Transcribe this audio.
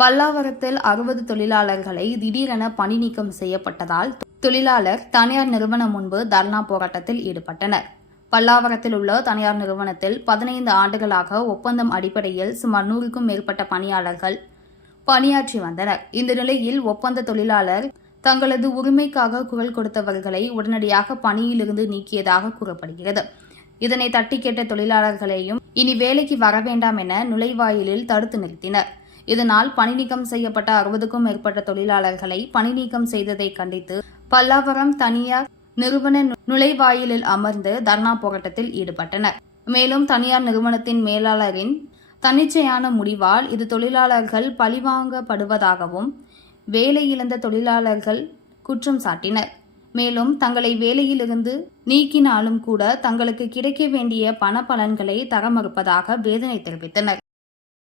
பல்லாவரத்தில் அறுபது தொழிலாளர்களை திடீரென பணி நீக்கம் செய்யப்பட்டதால் தொழிலாளர் தனியார் நிறுவனம் முன்பு தர்ணா போராட்டத்தில் ஈடுபட்டனர். பல்லாவரத்தில் உள்ள தனியார் நிறுவனத்தில் பதினைந்து ஆண்டுகளாக ஒப்பந்தம் அடிப்படையில் சுமார் நூறுக்கும் மேற்பட்ட பணியாளர்கள் பணியாற்றி வந்தனர். இந்த நிலையில் ஒப்பந்த தொழிலாளர் தங்களது உரிமைக்காக குரல் கொடுத்தவர்களை உடனடியாக பணியிலிருந்து நீக்கியதாக கூறப்படுகிறது. இதனை தட்டி கேட்ட தொழிலாளர்களையும் இனி வேலைக்கு வர வேண்டாம் என நுழைவாயிலில் தடுத்து நிறுத்தினர். இதனால் பணிநீக்கம் செய்யப்பட்ட அறுபதுக்கும் மேற்பட்ட தொழிலாளர்களை பணிநீக்கம் செய்ததை கண்டித்து பல்லாவரம் தனியார் நிறுவன நுழைவாயிலில் அமர்ந்து தர்ணா போராட்டத்தில் ஈடுபட்டனர். மேலும் தனியார் நிறுவனத்தின் மேலாளரின் தன்னிச்சையான முடிவால் இது தொழிலாளர்கள் பழிவாங்கப்படுவதாகவும் வேலை இழந்த தொழிலாளர்கள் குற்றம் சாட்டினர். மேலும் தங்களை வேலையிலிருந்து நீக்கினாலும் கூட தங்களுக்கு கிடைக்க வேண்டிய பண பலன்களை தர மறுப்பதாக வேதனை தெரிவித்தனர்.